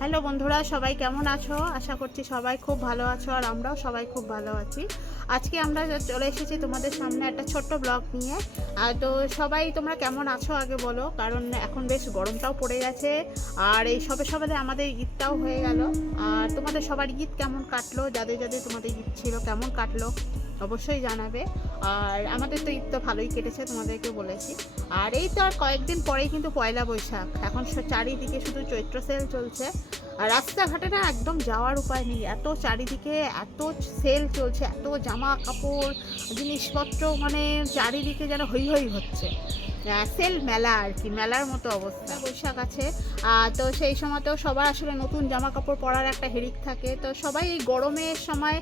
Hello বন্ধুরা, সবাই কেমন আছো? আশা করছি সবাই খুব ভালো আছো আর আমরাও সবাই খুব ভালো আছি। আজকে আমরা চলে এসেছি তোমাদের সামনে একটা ছোট্ট ব্লগ নিয়ে। আর তো সবাই তোমরা কেমন আছো আগে বলো, কারণ এখন বেশ গরমটাও পড়ে গেছে। আর এই সবে সবে আমাদের ঈদটাও হয়ে গেল। আর তোমাদের সবার ঈদ কেমন কাটলো? যাদের যাদের তোমাদের ঈদ ছিল, কেমন কাটলো? অবশ্যই জানাবে। আর আমাদের তো ঈদ তো ভালোই কেটেছে তোমাদেরকে বলেছি। আর এই তো আর কয়েকদিন পরেই কিন্তু পয়লা বৈশাখ। এখন চারিদিকে শুধু চৈত্র সেল চলছে। আর রাস্তাঘাটে না একদম যাওয়ার উপায় নেই। এত চারিদিকে এত সেল চলছে, এত জামা কাপড় জিনিসপত্র মানে চারিদিকে যেন হই হই হচ্ছে। সেল মেলা আর কি, মেলার মতো অবস্থা। বৈশাখ আছে তো সেই সময়তেও সবার আসলে নতুন জামা কাপড় পরার একটা হেরিক থাকে। তো সবাই এই গরমের সময়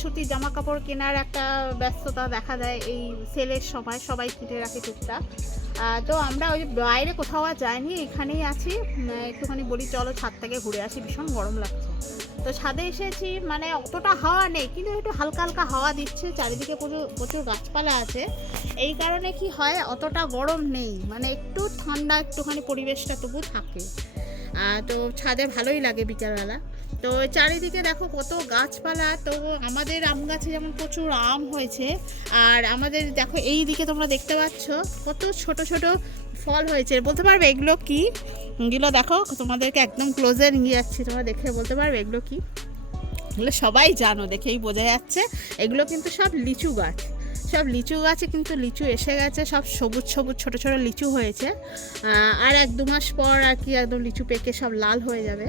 সুতির জামা কাপড় কেনার একটা ব্যস্ততা দেখা দেয় এই সেলের সময়। সবাই কিনে রাখে টুকটাক। তো আমরা ওই বাইরে কোথাও আর যাইনি, এখানেই আছি। একটুখানি বলি, চলো ছাদ থেকে ঘুরে আসি, ভীষণ গরম লাগছে। তো ছাদে এসেছি মানে অতটা হাওয়া নেই, কিন্তু একটু হালকা হালকা হাওয়া দিচ্ছে, চারিদিকে প্রচুর প্রচুর গাছপালা আছে। এই কারণে কি হয়, অতটা গরম নেই মানে একটু ঠান্ডা একটুখানি পরিবেশটা তবু থাকে। তো ছাদে ভালোই লাগে বিকেলবেলা। তো চারিদিকে দেখো কত গাছপালা, তো আমাদের আম গাছে যেমন প্রচুর আম হয়েছে, আর আমাদের দেখো এই দিকে তোমরা দেখতে পাচ্ছ কত ছোট ছোট ফল হয়েছে। বলতে পারবে এগুলো কি? এগুলো দেখো, তোমাদেরকে একদম ক্লোজে নিয়ে যাচ্ছি, তোমরা দেখে বলতে পারবে এগুলো কি? এগুলো সবাই জানো, দেখেই বোঝা যাচ্ছে। এগুলো কিন্তু সব লিচু গাছ। সব লিচু গাছে কিন্তু লিচু এসে গেছে, সব সবুজ সবুজ ছোট ছোট লিচু হয়েছে। আর এক দু মাস পর আর কি একদম লিচু পেকে সব লাল হয়ে যাবে।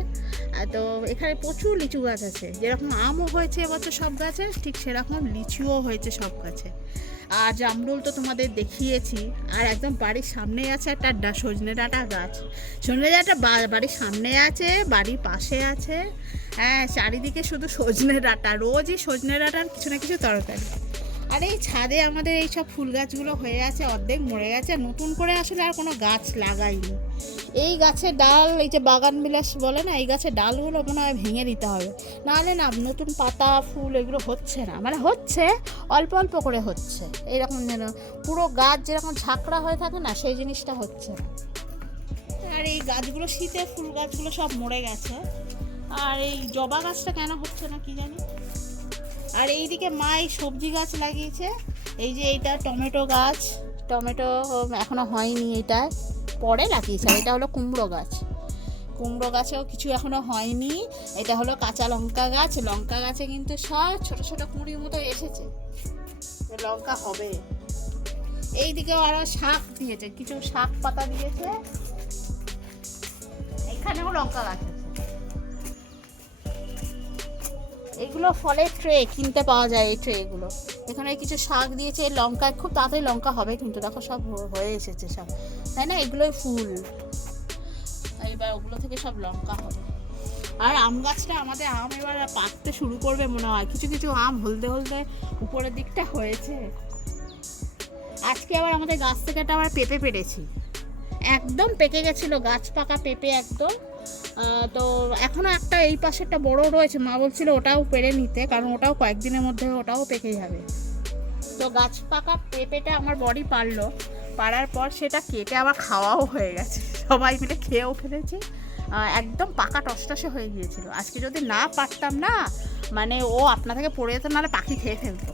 তো এখানে প্রচুর লিচু গাছ আছে। যেরকম আমও হয়েছে এবছর সব গাছে, ঠিক সেরকম লিচুও হয়েছে সব গাছে। আর জামরুল তো তোমাদের দেখিয়েছি, আর একদম বাড়ির সামনে আছে একটা সজনে ডাঁটা গাছ। সজনে ডাঁটা বাড়ির সামনে আছে, বাড়ির পাশে আছে। হ্যাঁ চারিদিকে শুধু সজনে ডাঁটা, রোজই সজনে ডাঁটার কিছু না কিছু তরকারি। আর এই ছাদে আমাদের এই সব ফুল গাছগুলো হয়ে আছে, অর্ধেক মরে গেছে। নতুন করে আসলে আর কোনো গাছ লাগাইনি। এই গাছের ডাল, এই যে বাগান বিলাস বলে না, এই গাছের ডালগুলো মনে হয় ভেঙে দিতে হবে। নাহলে না, নতুন পাতা, ফুল এগুলো হচ্ছে না। মানে হচ্ছে, অল্প অল্প করে হচ্ছে। এরকম যেন পুরো গাছ যেরকম ঝাঁকড়া হয়ে থাকে না, সেই জিনিসটা হচ্ছে না। আর এই গাছগুলো শীতে ফুল গাছগুলো সব মরে গেছে। আর এই জবা গাছটা কেন হচ্ছে না, কি জানি? আর এইদিকে মা এই সবজি গাছ লাগিয়েছে। এই যে এইটা টমেটো গাছ। টমেটো এখনও হয়নি এটা। পরে লাগিয়েছে, আর এটা হলো কুমড়ো গাছ। কুমড়ো গাছেও কিছু এখনও হয়নি। এটা হলো কাঁচা লঙ্কা গাছ। লঙ্কা গাছে কিন্তু সব ছোট ছোট কুঁড়ির মতো এসেছে। লঙ্কা হবে। এইদিকেও আরও শাক দিয়েছে, কিছু শাক পাতা দিয়েছে। এখানেও লঙ্কা গাছ আছে। এগুলো ফলের ট্রে কিনতে পাওয়া যায় এই ট্রেগুলো এখানে কিছু শাক দিয়েছে, লঙ্কা, খুব তাড়াতাড়ি লঙ্কা হবে কিন্তু দেখো সব হয়ে এসেছে সব। তাই না? এগুলোই ফুল। এবার ওগুলো থেকে সব লঙ্কা হবে। আর আম গাছটা আমাদের আম এবার পাকতে শুরু করবে মনে হয়। কিছু কিছু আম হলদে হলদে উপরের দিকটা হয়েছে। আজকে আবার আমাদের গাছ থেকে একটা আবার পেঁপে পেরেছি। একদম পেকে গেছিল, গাছ পাকা পেঁপে একদম। তো এখনও একটা এই পাশে একটা বড় রয়েছে, মা বলছিল ওটাও পেরে নিতে, কারণ ওটাও কয়েকদিনের মধ্যে ওটাও পেকে যাবে তো গাছ পাকা পেঁপেটা আমার বডি পারল, পারার পর সেটা কেটে আবার খাওয়াও হয়ে গেছে। সবাই মিলে খেয়েও ফেলেছি একদম পাকা টসটসে হয়ে গিয়েছিল। আজকে যদি না পারতাম না মানে ও আপনা থেকে পড়ে যেত, নাহলে পাখি খেয়ে ফেলতো।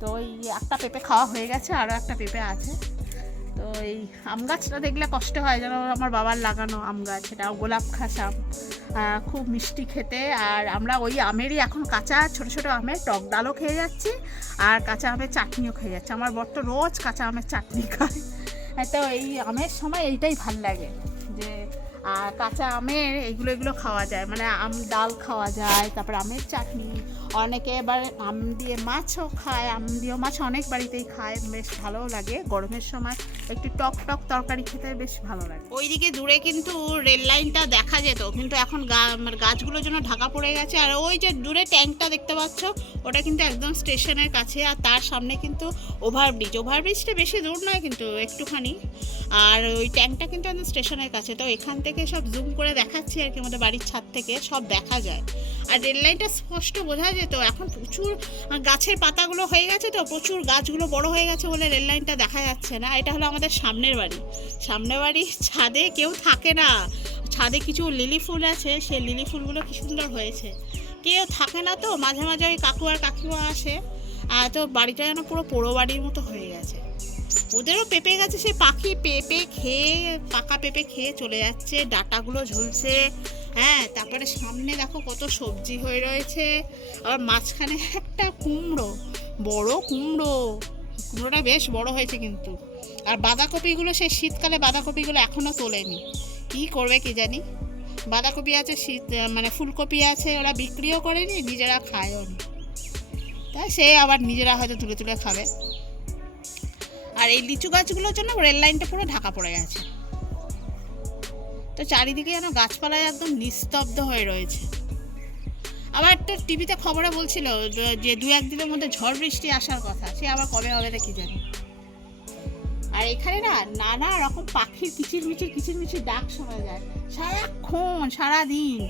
তো ওই একটা পেঁপে খাওয়া হয়ে গেছে, আরও একটা পেঁপে আছে। তো এই আম গাছটা দেখলে কষ্ট হয় যেন আমার বাবার লাগানো আম গাছ। এটা গোলাপ খাস আম। খুব মিষ্টি খেতে। আর আমরা ওই আমেরই এখন কাঁচা ছোট ছোট আমের টক ডালও খেয়ে যাচ্ছি আর কাঁচা আমের চাটনিও খেয়ে যাচ্ছে। আমার বর তো রোজ কাঁচা আমের চাটনি খায়। হ্যাঁ, তো এই আমের সময় এইটাই ভালো লাগে যে আর কাঁচা আমের এইগুলো এগুলো খাওয়া যায়। মানে আম ডাল খাওয়া যায় তারপর আমের চাটনি অনেকে এবার আম দিয়ে মাছও খায়, আম দিয়েও মাছ অনেক বাড়িতেই খায়, বেশ ভালোও লাগে। গরমের সময় একটু টক টক তরকারি খেতে বেশ ভালো লাগে। ওইদিকে দূরে কিন্তু রেল লাইনটা দেখা যেত, কিন্তু এখন মানে গাছগুলোর জন্য ঢাকা পড়ে গেছে। আর ওই যে দূরে ট্যাঙ্কটা দেখতে পাচ্ছ, ওটা কিন্তু একদম স্টেশনের কাছে, আর তার সামনে কিন্তু ওভারব্রিজ। ওভারব্রিজটা বেশি দূর নয় কিন্তু একটুখানি। আর ওই ট্যাঙ্কটা কিন্তু একদম স্টেশনের কাছে। তো এখান থেকে সব জুম করে দেখাচ্ছি আর কি আমাদের বাড়ির ছাদ থেকে, সব দেখা যায়। আর রেল লাইনটা স্পষ্ট বোঝা যেত এখন প্রচুর গাছের পাতাগুলো হয়ে গেছে তো প্রচুর গাছগুলো বড় হয়ে গেছে বলে রেল লাইনটা দেখা যাচ্ছে না। এটা হলো আমাদের সামনের বাড়ি। সামনের বাড়ির ছাদে কেউ থাকে না। ছাদে কিছু লিলি ফুল আছে, সেই লিলি ফুলগুলো কি সুন্দর হয়েছে। কেউ থাকে না তো, মাঝে মাঝে ওই কাকু আর কাকিমা আসে। আর তো বাড়িটা যেন পুরো পোড়ো বাড়ির মতো হয়ে গেছে। ওদেরও পেঁপে গেছে সে পাখি পেঁপে খেয়ে, পাকা পেঁপে খেয়ে চলে যাচ্ছে, ডাটাগুলো ঝুলছে। হ্যাঁ তারপরে সামনে দেখো কত সবজি হয়ে রয়েছে। আবার মাঝখানে একটা কুমড়ো, বড় কুমড়ো। কুমড়োটা বেশ বড় হয়েছে কিন্তু। আর বাঁধাকপিগুলো, সেই শীতকালে বাঁধাকপিগুলো এখনও তোলেনি। কী করবে কি জানি? বাঁধাকপি আছে, শীত মানে ফুলকপি আছে, ওরা বিক্রিও করেনি, নিজেরা খায়ও নি। তাই সে আবার নিজেরা হয়তো তুলে তুলে খাবে। আর এই লিচু গাছগুলোর জন্য রেল লাইনটা পুরো ঢাকা পড়ে গেছে। তো চারিদিকে যেন গাছপালায় একদম নিস্তব্ধ হয়ে রয়েছে। আবার একটা টিভিতে খবরে বলছিল যে দু একদিনের মধ্যে ঝড় বৃষ্টি আসার কথা, সে আবার কবে হবে দেখি জানি। আর এখানে না নানা রকম পাখির কিচির মিচির কিচির মিচির ডাক শোনা যায়। সারাক্ষণ, সারাদিন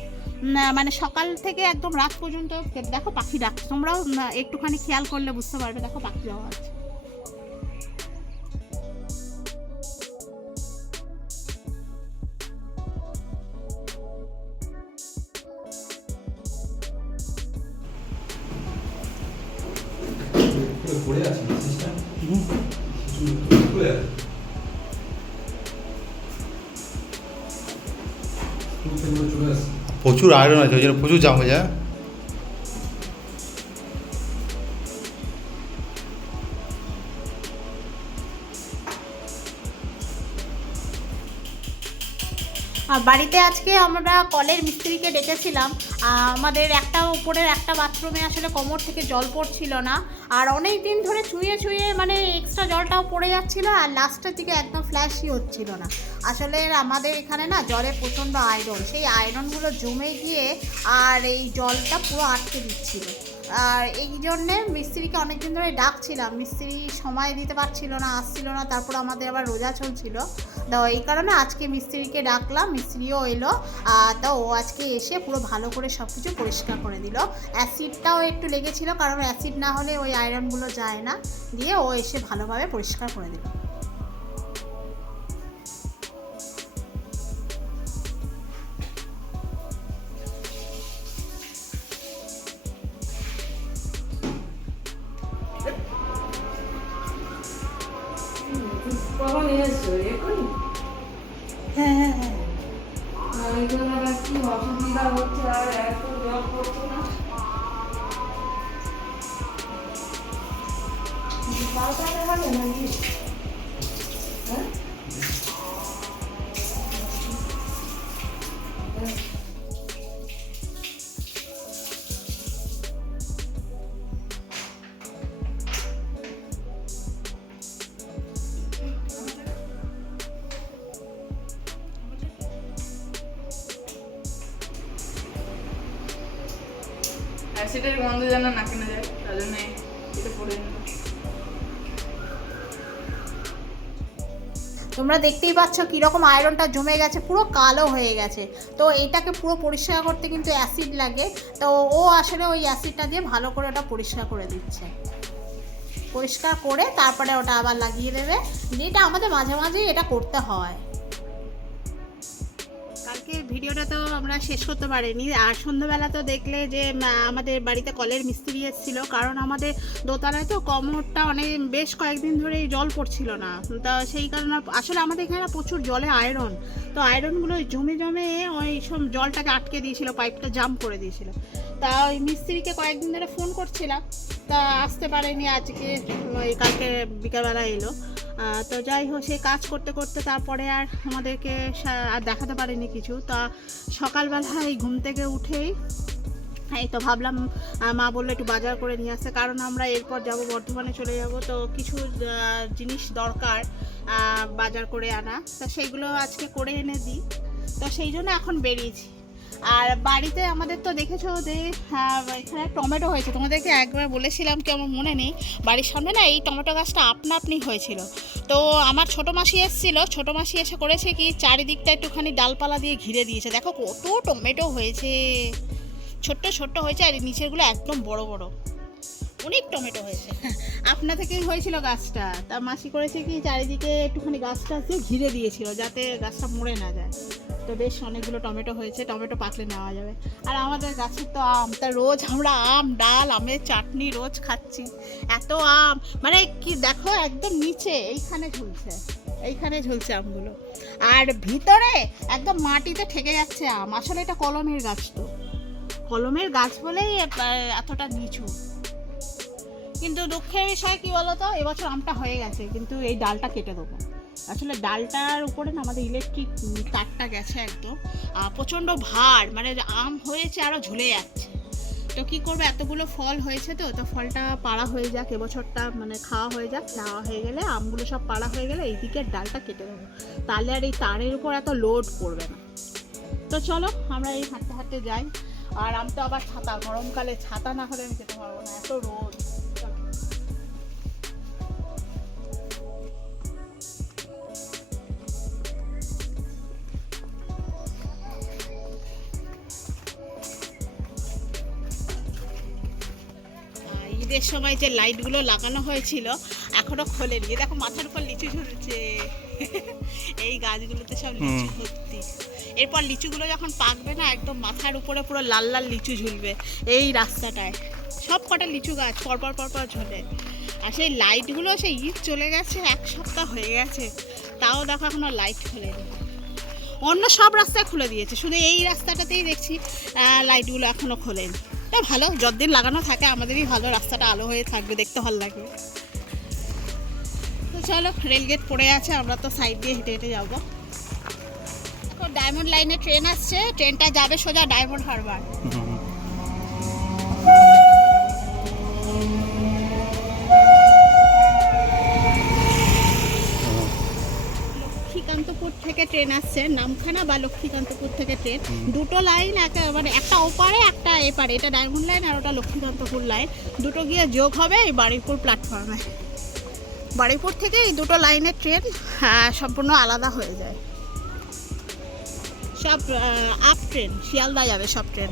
মানে সকাল থেকে একদম রাত পর্যন্ত দেখো পাখি ডাক তোমরাও একটুখানি খেয়াল করলে বুঝতে পারবে, দেখো পাখি যাওয়া প্রচুর আয়রন আছে, ওই জন্য প্রচুর জাম হয়ে যায়। বাড়িতে আজকে আমরা কলের মিস্ত্রিকে ডেকেছিলাম। আমাদের একটা উপরের একটা বাথরুমে আসলে কোমর থেকে জল পড়ছিল না। আর অনেক দিন ধরে চুইয়ে ছুঁয়ে মানে এক্সট্রা জলটাও পড়ে যাচ্ছিল, আর লাস্টের দিকে একদম ফ্ল্যাশই হচ্ছিল না। আসলে আমাদের এখানে না জলে প্রচণ্ড আয়রন সেই আয়রনগুলো জমে গিয়ে আর এই জলটা পুরো আটকে দিচ্ছিল। আর এই জন্যে মিস্ত্রিকে অনেকদিন ধরে ডাকছিলাম। মিস্ত্রি সময় দিতে পারছিল না, আসছিল না, তারপর আমাদের আবার রোজা চলছিল। তো এই কারণে আজকে মিস্ত্রিকে ডাকলাম, মিস্ত্রিও এলো। তো ও আজকে এসে পুরো ভালো করে সব কিছু পরিষ্কার করে দিল। অ্যাসিডটাও একটু লেগেছিল, কারণ অ্যাসিড না হলে ওই আয়রনগুলো যায় না। দিয়ে ও এসে ভালোভাবে পরিষ্কার করে দিল। গন্ধ যেন না যায়, তার জন্য এটা নিল তোমরা দেখতেই পাচ্ছ কীরকম আয়রনটা জমে গেছে, পুরো কালো হয়ে গেছে। তো এটাকে পুরো পরিষ্কার করতে কিন্তু অ্যাসিড লাগে। তো ও আসলে ওই অ্যাসিডটা দিয়ে ভালো করে ওটা পরিষ্কার করে দিচ্ছে। পরিষ্কার করে তারপরে ওটা আবার লাগিয়ে দেবে। যেটা আমাদের মাঝে মাঝেই এটা করতে হয়। ভিডিওটা তো আমরা শেষ করতে পারিনি। আর সন্ধ্যাবেলা তো দেখলে যে আমাদের বাড়িতে কলের মিস্ত্রি এসেছিল। কারণ আমাদের দোতলায় তো কমরটা অনেক, বেশ কয়েকদিন ধরে জল পড়ছিল না। তা সেই কারণে আসলে আমাদের এখানে প্রচুর জলে আয়রন। তো আয়রনগুলো জমে জমে ওই সব জলটাকে আটকে দিয়েছিল, পাইপটা জাম করে দিয়েছিল। তা ওই মিস্ত্রিকে কয়েকদিন ধরে ফোন করছিলাম। তা আসতে পারেনি আজকে, ওই কালকে বিকালবেলা এলো। তো যাই হোক, সে কাজ করতে করতে তারপরে আর আমাদেরকে আর দেখাতে পারেনি কিছু। তা সকালবেলায় ঘুম থেকে উঠেই এই তো ভাবলাম মা বলল একটু বাজার করে নিয়ে আসতে। কারণ আমরা এরপর যাব, বর্ধমানে চলে যাব। তো কিছু জিনিস দরকার বাজার করে আনা। তা সেইগুলো আজকে করে এনে দিই। তো সেই জন্য এখন বেরিয়েছি। আর বাড়িতে আমাদের তো দেখেছ যে হ্যাঁ, এখানে টমেটো হয়েছে। তোমাদেরকে একবার বলেছিলাম কি আমার মনে নেই। বাড়ির সামনে না এই টমেটো গাছটা আপনা আপনি হয়েছিল। তো আমার ছোটো মাসি এসেছিল। ছোটো মাসি এসে করেছে কি চারিদিকটা একটুখানি ডালপালা দিয়ে ঘিরে দিয়েছে। দেখো কত টমেটো হয়েছে। ছোট্ট ছোট্ট হয়েছে আর নিচেরগুলো একদম বড় বড়। অনেক টমেটো হয়েছে। আপনা থেকেই হয়েছিল গাছটা। তা মাসি করেছে কি চারিদিকে একটুখানি গাছটা দিয়ে ঘিরে দিয়েছিল যাতে গাছটা মরে না যায়। তো বেশ অনেকগুলো টমেটো হয়েছে, টমেটো পাকলে নেওয়া যাবে। আর আমাদের গাছের তো আম, তা রোজ আমরা আম, ডাল, আমের চাটনি রোজ খাচ্ছি। এত আম মানে কি দেখো একদম নিচে, এইখানে ঝুলছে এইখানে ঝুলছে আমগুলো। আর ভিতরে একদম মাটিতে ঠেকে যাচ্ছে আম। আসলে এটা কলমের গাছ তো। কলমের গাছ বলেই এতটা নিচু। কিন্তু দুঃখের বিষয় কি বলতো? এবছর আমটা হয়ে গেছে, কিন্তু এই ডালটা কেটে দেবো। আসলে ডালটার উপরে না আমাদের ইলেকট্রিক তারটা গেছে একদম। প্রচণ্ড ভার মানে আম হয়েছে আরও ঝুলে যাচ্ছে। তো কী করবে? এতগুলো ফল হয়েছে তো তো ফলটা পাড়া হয়ে যাক, এবছরটা মানে খাওয়া হয়ে যাক। খাওয়া হয়ে গেলে আমগুলো সব পাড়া হয়ে গেলে এই দিকের ডালটা কেটে দেবো। তাহলে আর এই তারের উপর এত লোড পড়বে না। তো চলো, আমরা এই হাঁটতে হাঁটতে যাই। আর আম তো আবার ছাতা, গরমকালে ছাতা না হলে আমি যেতে পারব না, এত রোদ। ঈদের সময় যে লাইটগুলো লাগানো হয়েছিল এখনও খোলেনি। দেখো মাথার উপর লিচু ঝুলছে এই গাছগুলোতে সব লিচু ভর্তি। এরপর লিচুগুলো যখন পাকবে না একদম মাথার উপরে পুরো লাল লাল লিচু ঝুলবে এই রাস্তাটায়। সব কটা লিচু গাছ পরপর পরপর ঝোলে। আর সেই লাইটগুলো সেই ঈদ চলে গেছে এক সপ্তাহ হয়ে গেছে। তাও দেখো এখনও লাইট খোলেনি। অন্য সব রাস্তায় খুলে দিয়েছে। শুধু এই রাস্তাটাতেই দেখছি লাইটগুলো এখনও খোলেনি। এটা ভালো, যতদিন লাগানো থাকে, আমাদেরই ভালো, রাস্তাটা আলো হয়ে থাকবে, দেখতে ভালো লাগবে। তো চলো রেলগেট পড়ে আছে, আমরা তো সাইড দিয়ে হেঁটে হেঁটে যাব। ডায়মন্ড লাইনে ট্রেন আসছে ট্রেনটা যাবে সোজা ডায়মন্ড হারবার লক্ষ্মীকান্তপুর থেকে ট্রেন আসছে, নামখানা বা লক্ষ্মীকান্তপুর থেকে ট্রেন। দুটো লাইন মানে একটা ওপারে, একটা এপারে। এটা ডায়মন্ড লাইন আর ওটা লক্ষ্মীকান্তপুর লাইন। দুটো গিয়ে যোগ হবে এই বারুইপুর প্ল্যাটফর্মে বারুইপুর থেকে এই দুটো লাইনের ট্রেন সম্পূর্ণ আলাদা হয়ে যায়। সব আপ ট্রেন শিয়ালদা যাবে সব ট্রেন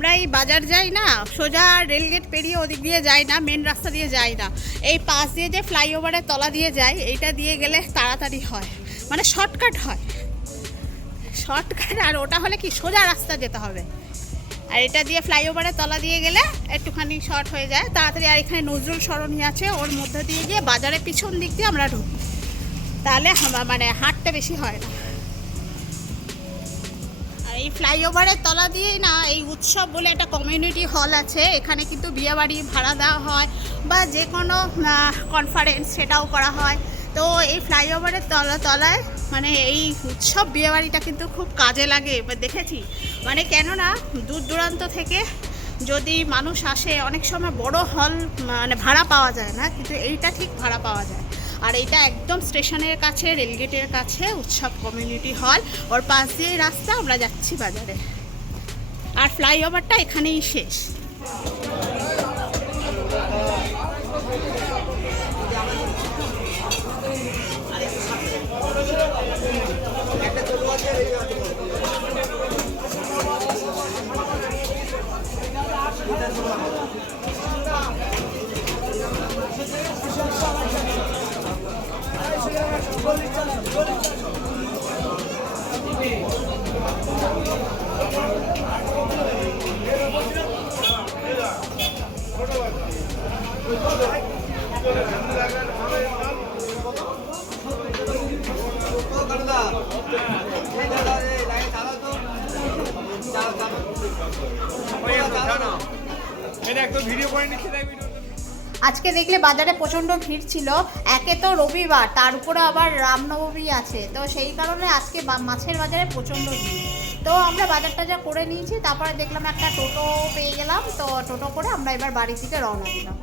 আমরা এই বাজার যাই না, সোজা রেলগেট পেরিয়ে ওদিক দিয়ে যাই না মেন রাস্তা দিয়ে যাই না। এই পাশ দিয়ে যে ফ্লাইওভারের তলা দিয়ে যাই, এইটা দিয়ে গেলে তাড়াতাড়ি হয়। মানে শর্টকাট হয়। শর্টকাট আর ওটা হলে কি, সোজা রাস্তা যেতে হবে। আর এটা দিয়ে ফ্লাইওভারের তলা দিয়ে গেলে একটুখানি শর্ট হয়ে যায়। তাড়াতাড়ি আর এখানে নজরুল সরণি আছে, ওর মধ্যে দিয়ে গিয়ে বাজারের পিছন দিক দিয়ে আমরা ঢুকি। তাহলে মানে হাটটা বেশি হয় না। ফ্লাইওভারের তলা দিয়েই না, এই উৎসব বলে একটা কমিউনিটি হল আছে। এখানে কিন্তু বিয়েবাড়ি ভাড়া দেওয়া হয় বা যে কোনো কনফারেন্স সেটাও করা হয়। তো এই ফ্লাইওভারের তলা, তলায় মানে এই উৎসব বিয়েবাড়িটা কিন্তু খুব কাজে লাগে, এবার দেখেছি। মানে কেননা, দূর দূরান্ত থেকে যদি মানুষ আসে, অনেক সময় বড় হল মানে ভাড়া পাওয়া যায় না, কিন্তু এইটা ঠিক ভাড়া পাওয়া যায়। আর এটা একদম স্টেশনের কাছে, রেলগেটের কাছে, উৎসব কমিউনিটি হল ওর পাশ দিয়ে রাস্তা, আমরা যাচ্ছি বাজারে। আর ফ্লাইওভারটা এখানেই শেষ। এটা একদম ভিডিও করে নিচ্ছে তাই ভিডিও আজকে দেখলে বাজারে প্রচণ্ড ভিড় ছিল। একে তো রবিবার, তার উপরে আবার রামনবমী আছে। তো সেই কারণে আজকে মাছের বাজারে প্রচণ্ড ভিড়। তো আমরা বাজার টাজার করে নিয়েছি, তারপরে দেখলাম একটা টোটো পেয়ে গেলাম। তো টোটো করে আমরা এবার বাড়ি থেকে রওনা দিলাম।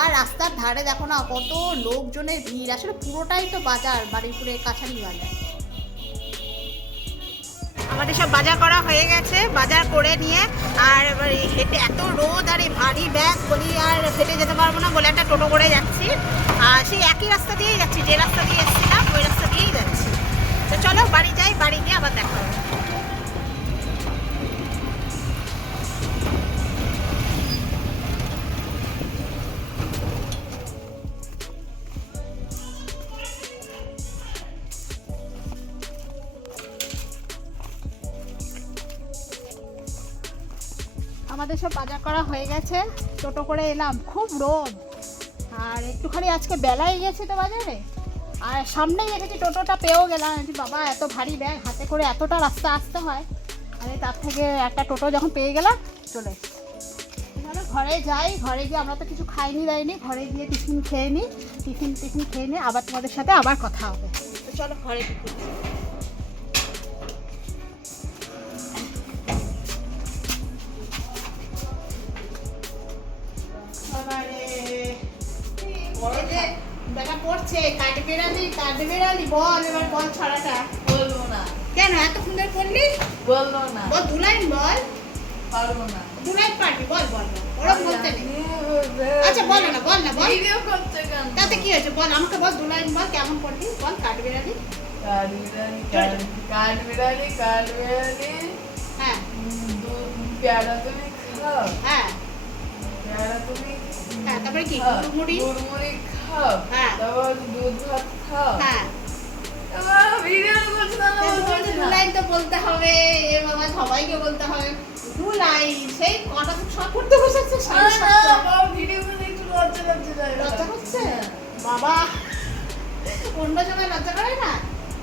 আর রাস্তার ধারে দেখো না, কত লোকজনের ভিড়। আসলে পুরোটাই তো বাজার বাড়িপুরে কাছারি বাজার। আমাদের সব বাজার করা হয়ে গেছে, বাজার করে নিয়ে। আর হেঁটে এত রোদ আর এই ভারী ব্যাগ বলি আর হেঁটে যেতে পারব না, বলে একটা টোটো করে যাচ্ছি। আর সেই একই রাস্তা দিয়েই যাচ্ছি, যে রাস্তা দিয়ে এসেছিলাম, ওই রাস্তা দিয়েই যাচ্ছি। তো চলো বাড়ি যাই, বাড়ি গিয়ে আবার দেখা হবে। গেছে, টোটো করে এলাম, খুব রোদ। আর একটুখানি আজকে বেলায় গেছি তো বাজারে। আর সামনেই দেখেছি টোটোটা পেয়েও গেলাম। বাবা, এত ভারী ব্যাগ, হাতে করে এতটা রাস্তা আসতে হয়। আরে, তার থেকে একটা টোটো যখন পেয়ে গেলাম, চলে এসেছি। ঘরে যাই, ঘরে গিয়ে আমরা তো কিছু খাইনি দাইনি, ঘরে গিয়ে টিফিন খেয়ে নিই টিফিন টিফিন খেয়ে নিই আবার তোমাদের সাথে আবার কথা হবে। তো চলো, ঘরে টিফিন পড়ছে কাটে বেড়ালি কাটে বেড়ালি বল এবার বল ছড়াটা। বলব না। কেন এতক্ষণ ধরে পড়লি বলব না। বল দু লাইন বল? পারব না। পারবি বল বল বল। বলতে নেই। আচ্ছা বল না বল না বল। ভিডিও করছে কেন? তাতে কি হয়েছে? বল আমাকে বল দু লাইন বল কেমন পড়বি বল কাট বেড়ালি। কাঠবিড়ালি কাঠবিড়ালি হ্যাঁ। পেয়ারা তুমি খাও? হ্যাঁ। পেয়ারা তুমি হ্যাঁ তারপরে কি? খাও। মুড়ি মুড়মুড়ি খাও? হ্যাঁ। তারপর দুধ ভাত খাও? হ্যাঁ। না। তা বলতে হবে এ বাবা সবাইকে বলতে হবে। দু লাইন সেই কটা সব পড়তে বসেছে ভিডিও একটু লজ্জা লজ্জা লজ্জা হচ্ছে বাবা অন্য সময় লজ্জা করে না?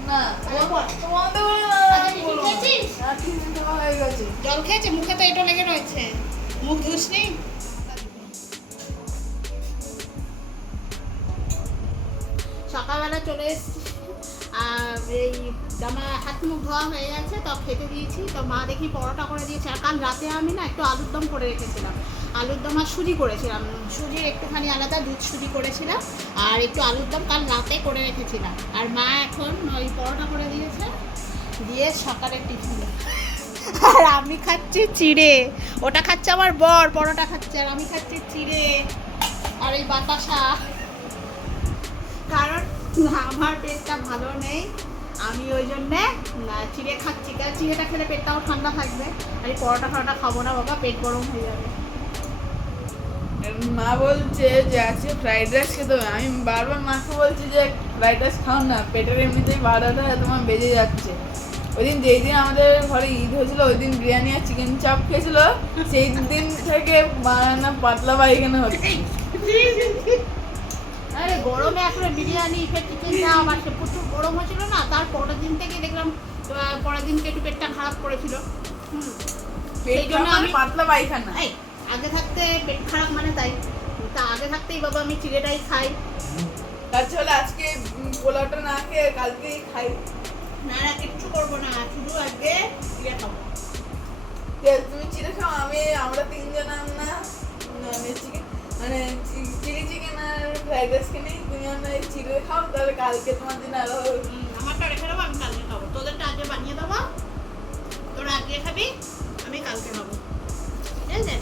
না আরে বল। তোমাদের বলে না টিফিন বলো। না। খেয়েছিস? হ্যাঁ, টিফিন খাওয়া হয়ে গেছে। জল খেয়েছে? মুখে তো এটা লেগে রয়েছে। মুখ ধুসনি? সকালবেলা চলে এসেছি আর এই জামা হাত মুখ ধোয়া হয়ে গেছে তো খেতে দিয়েছি। তো মা দেখি পরোটা করে দিয়েছে। আর কাল রাতে আমি না একটু আলুর দম করে রেখেছিলাম। আলুর দম আর সুজি করেছিলাম। সুজির একটুখানি আলাদা দুধ সুজি করেছিলাম। আর একটু আলুর দম কাল রাতে করে রেখেছিলাম। আর মা এখন ওই পরোটা করে দিয়েছে। দিয়ে সকালের টিফিন। আর আমি খাচ্ছি চিড়ে। ওটা খাচ্ছে আমার বর, পরোটা খাচ্ছে। আর আমি খাচ্ছি চিড়ে। আর এই বাতাসা। আমার পেটটা ভালো নেই। আমি ওই জন্যে চিড়ে খাচ্ছি কারণ চিড়েটা খেলে পেটটাও ঠান্ডা থাকবে। আর এই পরোটা ফরোটা খাব না বাবা পেট গরম হয়ে যাবে। মা বলছে যে আজকে ফ্রাইড রাইস খেতে হবে। আমি বারবার মাকে বলছি যে ফ্রাইড রাইস খাও না পেটের এমনিতেই বারোটা তোমার বেজে যাচ্ছে। ওই দিন যেই দিন আমাদের ঘরে ঈদ হয়েছিল ওই দিন বিরিয়ানি আর চিকেন চাপ খেয়েছিল সেই দিন থেকে বানানা পাতলা পায়খানা হচ্ছে? আরে গরমে আসলে বিরিয়ানি ফের চিকেন চাপ আর সে প্রচুর গরম হয়েছিল না তার পরের দিন থেকে দেখলাম পরের দিনকে একটু পেটটা খারাপ করেছিল। হুম। সেই জন্য মানে আমি- পাতলা পায়খানা। এই আগে থাকতে পেট খারাপ মানে তাই। তা আগে থাকতেই বাবা আমি চিড়েটাই খাই। তার চলে আজকে পোলাওটা না খেয়ে কালকেই খাই। না না কিচ্ছু করব না। ফ্রাইড রাইস কিনে তুমি খাও তাহলে কালকে তোমার হুম, আমারটা রেখে দেবো আমি কালকে খাব তোদেরটা আজকে বানিয়ে দেবো তোরা আজকে খাবি আমি কালকে খাব ঠিক আছে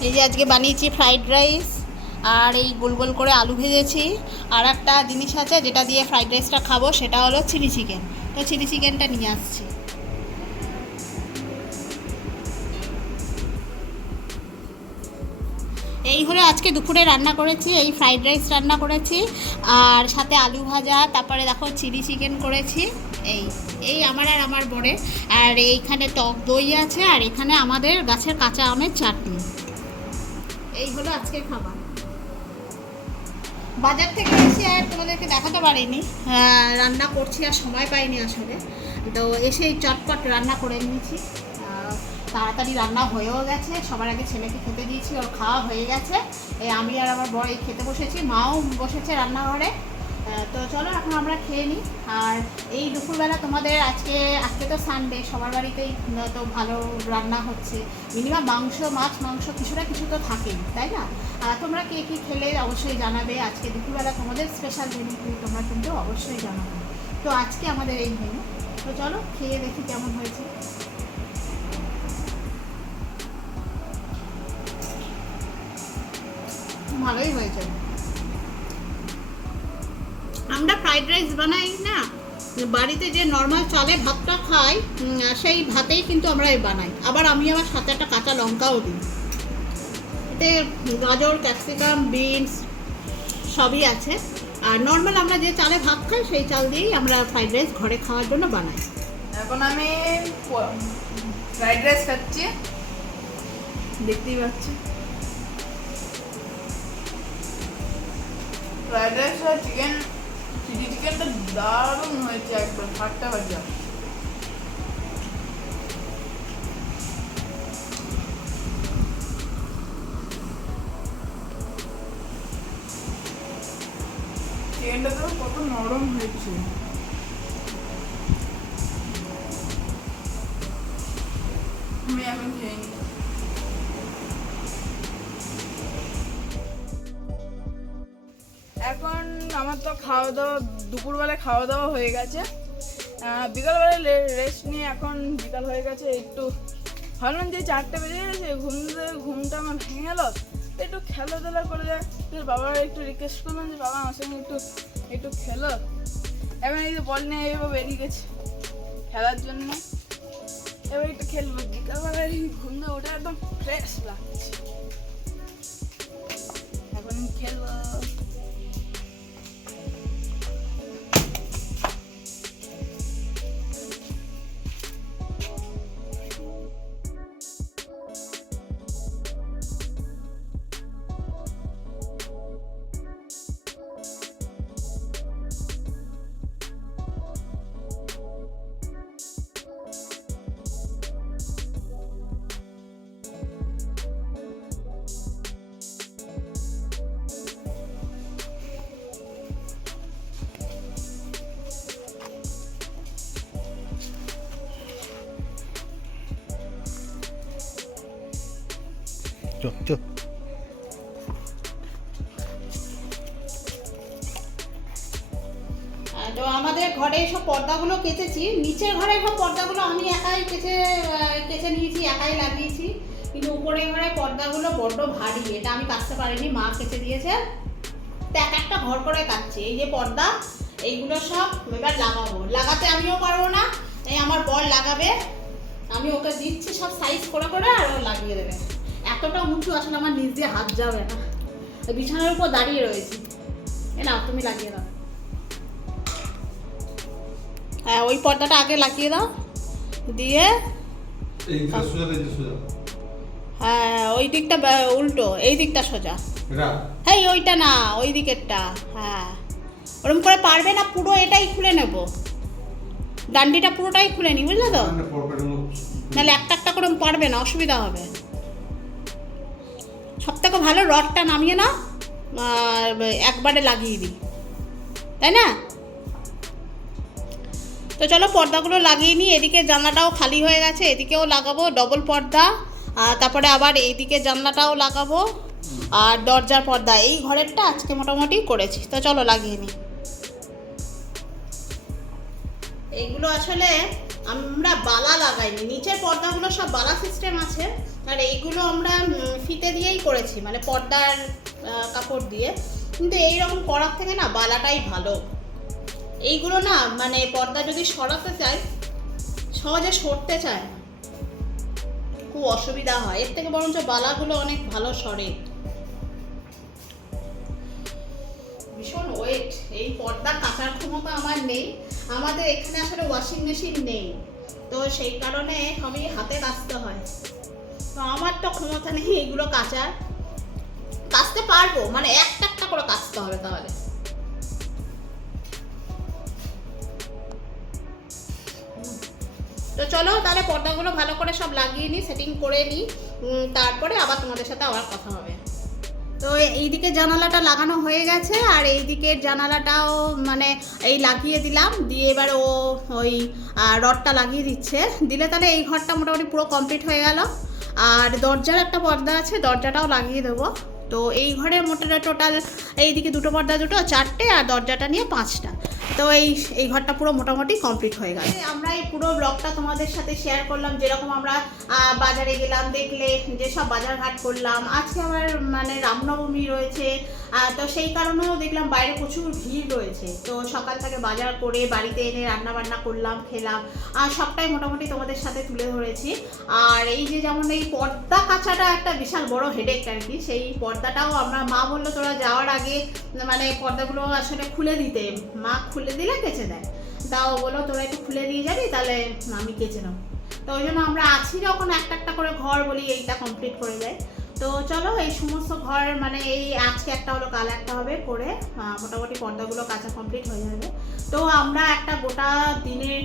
এই যে আজকে বানিয়েছি ফ্রাইড রাইস আর এই গোল গোল করে আলু ভেজেছি। আর একটা জিনিস আছে যেটা দিয়ে ফ্রাইড রাইসটা খাব সেটা হলো চিলি চিকেন তো চিলি চিকেনটা নিয়ে আসছি। এই হলো আজকে দুপুরে রান্না করেছি, এই ফ্রাইড রাইস রান্না করেছি, আর সাথে আলু ভাজা, তারপরে দেখো চিলি চিকেন করেছি, এই এই আমার আর আমার বরে আর এইখানে টক দই আছে, আর এখানে আমাদের গাছের কাঁচা আমের চাটনি। এই হলো আজকের খাবার। বাজার থেকে এসে আর তোমাদেরকে দেখাতে পারিনি। রান্না করছি আর সময় পাইনি আসলে। তো এসে চটপট রান্না করে নিয়েছি। তাড়াতাড়ি রান্না হয়েও গেছে। সবার আগে ছেলেকে খেতে দিয়েছি, ওর খাওয়া হয়ে গেছে। এই আমি আর আমার বড় খেতে বসেছি। মাও বসেছে রান্নাঘরে। তো চলো এখন আমরা খেয়ে নিই। আর এই দুপুরবেলা তোমাদের আজকে আজকে তো সানডে সবার বাড়িতেই তো ভালো রান্না হচ্ছে। মিনিমাম মাংস, মাছ, মাংস কিছু না কিছু তো থাকেই, তাই না? আর তোমরা কে কী খেলে অবশ্যই জানাবে। আজকে দুপুরবেলা তোমাদের স্পেশাল মেনু তোমরা কিন্তু অবশ্যই জানাবে। তো আজকে আমাদের এই মেনু তো চলো খেয়ে দেখি কেমন হয়েছে। ভালোই হয়েছে। আমরা ফ্রাইড রাইস বানাই না, বাড়িতে যে নর্মাল চালে ভাতটা খাই সেই ভাতেই কিন্তু আমরা বানাই। আবার আমি আমার সাথে একটা কাঁচা লঙ্কাও দিই। এতে গাজর ক্যাপসিকাম বিনস সবই আছে। আর নর্মাল আমরা যে চালে ভাত খাই, সেই চাল দিয়েই আমরা ফ্রাইড রাইস ঘরে খাওয়ার জন্য বানাই। এখন আমি ফ্রাইড রাইস খাচ্ছি। দেখতেই পাচ্ছি। ফ্রাইড রাইস আর চিকেন চিকেনটা দারুণ হয়েছে একদম ঠাট্টা ভাজা চিকেনটা তো কত নরম হয়েছে। আমি এখন খেয়ে এখন আমার তো খাওয়া দাওয়া দুপুরবেলা খাওয়া দাওয়া হয়ে গেছে। বিকালবেলা রেস্ট নিয়ে এখন বিকাল হয়ে গেছে, একটু ভাবলাম যে চারটে বেজে গেছে, ঘুম ঘুমটা আমার ভেঙে গেল। একটু খেলাধুলা করে যায় বাবার একটু রিকোয়েস্ট করলাম যে, বাবা, আমার সঙ্গে একটু একটু খেলো। এবার এই যে বল নিয়ে এবার বেরিয়ে গেছে খেলার জন্য। এবার একটু খেলব। বিকালবেলা ঘুম দিয়ে ওটা একদম ফ্রেশ লাগছে। তো আমাদের ঘরে সব পর্দাগুলো কেচেছি। নিচের ঘরে সব পর্দাগুলো আমি একাই কেচে কেচে নিয়েছি, একাই লাগিয়েছি। কিন্তু উপরে ঘরে পর্দাগুলো বড্ড ভারী, এটা আমি কাচতে পারিনি, মা কেচে দিয়েছে। এক একটা ঘর করে কাচ্ছি এই যে পর্দা, এইগুলো সব এবার লাগাবো। লাগাতে আমিও পারব না, এই আমার বর লাগাবে। আমি ওকে দিচ্ছি সব সাইজ করে করে আর লাগিয়ে দেবে। এতটা উঁচু, আসলে আমার নিজ হাত যাবে না। বিছানার উপর দাঁড়িয়ে রয়েছি। এ না তুমি লাগিয়ে দাও। হ্যাঁ ওই পর্দাটা আগে লাগিয়ে দাও। দিয়ে হ্যাঁ ওই দিকটা উল্টো এই দিকটা সোজা। হ্যাঁ ওইটা না ওই দিকেরটা হ্যাঁ। ওরকম করে পারবে না পুরো এটাই খুলে নেব। ডান্ডিটা পুরোটাই খুলে নি বুঝলে তো? নাহলে একটা একটা করে পারবে না অসুবিধা হবে। সব থেকে ভালো রডটা নামিয়ে না একবারে লাগিয়ে দিই। তাই না? তো চলো পর্দাগুলো লাগিয়ে নিই। এদিকে জানলাটাও খালি হয়ে গেছে, এদিকেও লাগাবো ডবল পর্দা। তারপরে আবার এইদিকে জানলাটাও লাগাবো। আর দরজার পর্দা, এই ঘরেরটা আজকে মোটামুটি করেছি। তো চলো লাগিয়ে নিই। এইগুলো আসলে আমরা বালা লাগাইনি। নিচের পর্দাগুলো সব বালা সিস্টেম আছে। আর এইগুলো আমরা ফিতে দিয়েই করেছি মানে পর্দার কাপড় দিয়ে। কিন্তু এইরকম করার থেকে না, বালাটাই ভালো। এইগুলো না মানে পর্দা যদি সরাতে চায়, সহজে সরতে চায় না। খুব অসুবিধা হয়। এর থেকে বরঞ্চ বালাগুলো অনেক ভালো সরে। ভীষণ ওয়েট এই পর্দা কাচার ক্ষমতা আমার নেই। আমাদের এখানে আসলে ওয়াশিং মেশিন নেই। তো সেই কারণে সবই হাতে কাচতে হয়। তো আমার তো ক্ষমতা নেই এগুলো কাচার। কাচতে পারব। মানে একটা একটা করে কাচতে হবে তাহলে। তো চলো তাহলে পর্দাগুলো ভালো করে সব লাগিয়ে নিই সেটিং করে নিই তারপরে আবার তোমাদের সাথে আবার কথা হবে। তো এইদিকে জানালাটা লাগানো হয়ে গেছে, আর এই দিকের জানালাটাও মানে এই লাগিয়ে দিলাম, দিয়ে এবার ও ওই রডটা লাগিয়ে দিচ্ছে। দিলে তাহলে এই ঘরটা মোটামুটি পুরো কমপ্লিট হয়ে গেল। আর দরজার একটা পর্দা আছে, দরজাটাও লাগিয়ে দেবো। তো এই ঘরের মোটামুটি টোটাল এইদিকে দুটো পর্দা, দুটো, চারটে, আর দরজাটা নিয়ে পাঁচটা। তো এই এই ঘরটা পুরো মোটামুটি কমপ্লিট হয়ে গেল। আমরা এই পুরো ব্লগটা তোমাদের সাথে শেয়ার করলাম, যেরকম আমরা বাজারে গেলাম, দেখলে যেসব বাজারঘাট বাজার ঘাট করলাম। আজকে আমার মানে রামনবমী রয়েছে তো সেই কারণেও দেখলাম বাইরে প্রচুর ভিড় রয়েছে। তো সকাল থেকে বাজার করে বাড়িতে এনে রান্না বান্না করলাম, খেলাম। আর সবটাই মোটামুটি তোমাদের সাথে তুলে ধরেছি। আর এই যে যেমন এই পর্দা কাচাটা একটা বিশাল বড় হেডেক আর কি, সেই পর্দাটাও আমরা মা বলল, তোরা যাওয়ার আগে মানে পর্দাগুলো আসলে খুলে দিতে। মা খুলে দিলে কেচে দেয়। তাও বলো তোরা একটু খুলে দিয়ে যাবি, তাহলে আমি কেচে নেব। তো ওই জন্য আমরা আছি যখন একটা একটা করে ঘর বলি, এইটা কমপ্লিট করে দেয়। তো চলো, এই সমস্ত ঘর মানে এই আজকে একটা হলো কাল একটা হবে করে মোটামুটি পর্দাগুলো কাঁচা কমপ্লিট হয়ে যাবে। তো আমরা একটা গোটা দিনের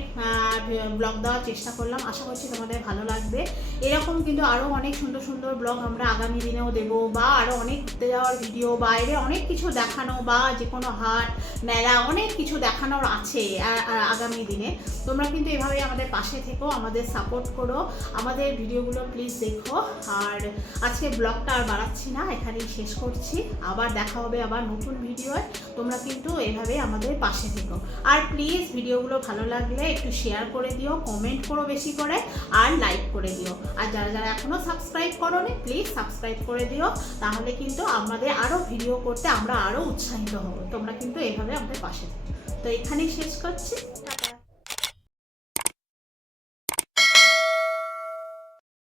ব্লগ দেওয়ার চেষ্টা করলাম। আশা করছি তোমাদের ভালো লাগবে। এরকম কিন্তু আরও অনেক সুন্দর সুন্দর ব্লগ আমরা আগামী দিনেও দেবো বা আরও অনেক ঘুরতে যাওয়ার ভিডিও বাইরে অনেক কিছু দেখানো বা যে কোনো হাট, মেলা, অনেক কিছু দেখানোর আছে আগামী দিনে। তোমরা কিন্তু এভাবে আমাদের পাশে থেকো, আমাদের সাপোর্ট করো, আমাদের ভিডিওগুলো প্লিজ দেখো। আর আজকে ব্লগটা আর বাড়াচ্ছি না, এখানেই শেষ করছি। আবার দেখা হবে আবার নতুন ভিডিওয়। তোমরা কিন্তু এভাবে আমাদের পাশে থেকো। আর প্লিজ ভিডিওগুলো ভালো লাগলে একটু শেয়ার করে দিও কমেন্ট করো বেশি করে, আর লাইক করে দিও। আর যারা যারা এখনও সাবস্ক্রাইব করোনি প্লিজ সাবস্ক্রাইব করে দিও। তাহলে কিন্তু আমাদের আরও ভিডিও করতে আমরা আরও উৎসাহিত হব। তোমরা কিন্তু এভাবে আমাদের পাশে থেকো। তো এখানেই শেষ করছি।